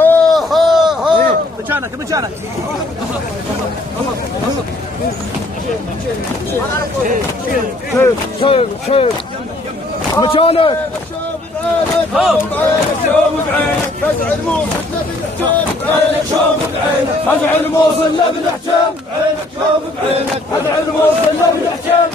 هو هو هو مكانك مكانك. شوف مكانك. شوف بعينك فزع الموصل بعينك شوف بعينك فزع الموصل بنحكم عينك شوف بعينك فزع الموصل بنحكم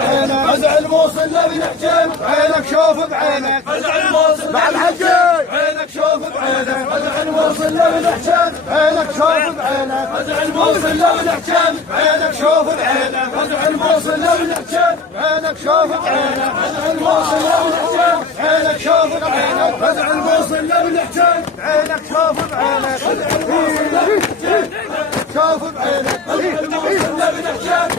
عينك فزع الموصل بنحكم عينك شوف بعينك فزع الموصل مع الحقي عينك شوف بعينك فزع الموصل بنحكم عينك شوف بعينك فزع الموصل بنحكم عينك شوف بعينك فزع الموصل بنحكم عينك شوف بعينك فزع الموصل بنحكم عينك شوف بعينك فزع الموصل بنحكم عينك شوف بعينك شوف بعينك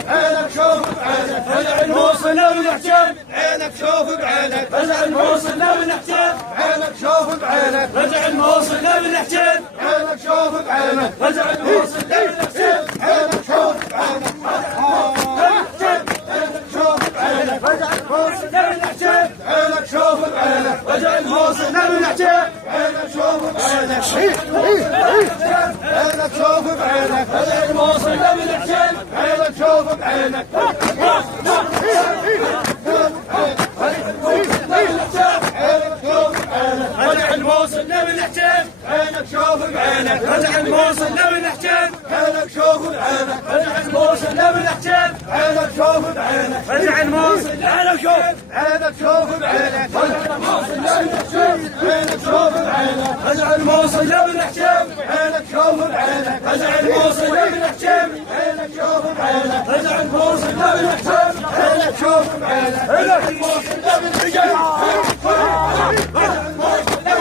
عينك شوف بعينك فزع الموصل بنحكم عينك شوف بعينك فزع الموصل بنحكم عينك شوف بعينك فزع الموصل بنحكم عينك شوف بعينك فزع الموصل بنحكم عينك شوف بعينك شوف بعينك فزع الموصل بنحكم عينك شوف بعينك فزع الموصل بنحكم عينك شوف بعينك عينك شوف بعينك فزع الموصل بنحكم عينك شوف بعينك فزع الموصل بنحكم عينك شوف بعينك فزع الموصل بنحكم عينك شوف بعينك فزع الموصل بنحكم عينك شوف بعينك فزع الموصل عينك شوف عينك شوف بعينك فزع الموصل بنحكم عينك شوف بعينك فزع الموصل بنحكم عينك شوف بعينك فزع الموصل بنحكم عينك شوف بعينك فزع الموصل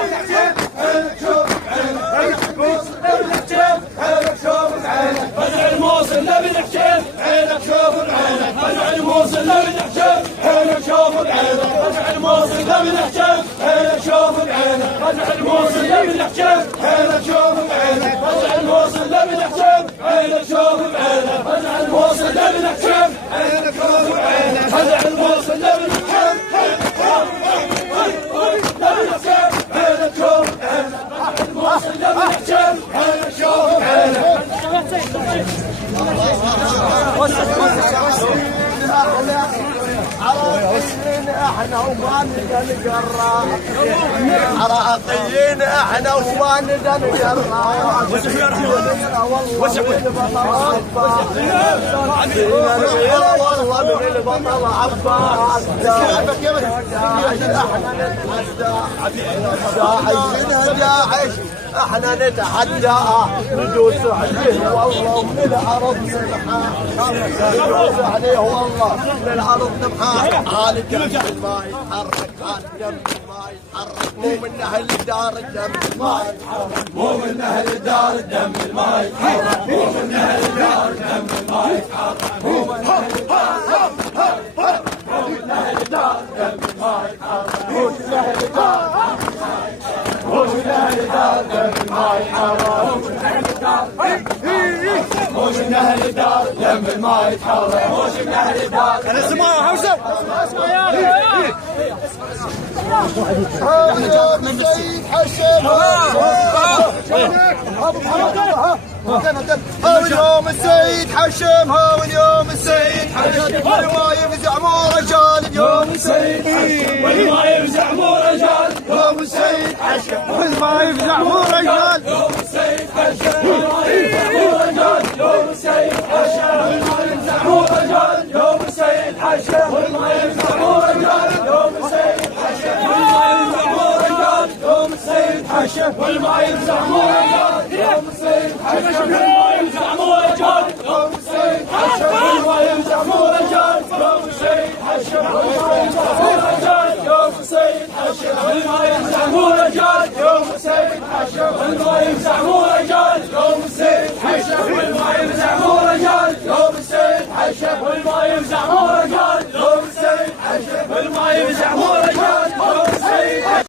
بنحكم عينك شوف بعينك فزع الموصل فزع الموصل بنحكم عينك شوف بعينك فزع الموصل بنحكم عينك شوف بعينك فزع الموصل بنحكم عينك شوف بعينك فزع الموصل بنحكم عينك شوف بعينك فزع الموصل بنحكم عينك شوف بعينك فزع الموصل بنحكم عينك شوف بعينك فزع الموصل بنحكم عينك شوف بعينك الموصل بنحكم عينك شوف بعينك عراقيين احنا وما نقدر نقرا عراقيين احنا وما نقدر نقرا والله من البطل عباس داعش احنا نتحدى ندوس عليه والله ومن الارض نمحى ندوس عليه والله من الارض نمحى حال دم ما يتحرك حال دم ما يتحرك مو من اهل الدار الدم ما يتحرك مو من اهل الدار الدم ما يتحرك مو من اهل الدار الدم ما يتحرك مو من اهل الدار مو من اهل الدار الدم ما يتحرك مو من اهل الدار مو من اهل الدار دم ما يتحرك مو من اهل الدار دم ما يتحرك مو من اهل الدار انا اسمعوا حوسه اسمع يا اليوم السيد حشم اليوم السيد حشم واليوم السيد حشم والما يفزع مو رجال اليوم السيد حشم والما يفزع مو رجال يوم السيد حشم والما يفزع مو رجال يوم السيد حشم والما يفزع مو رجال يوم السيد حشم والما يفزع مو رجال يوم السيد حشم والما يفزع مو رجال يوم السيد حشم والما يفزع مو رجال يوم السيد حشم والما يفزع مو رجال يوم السيد حشم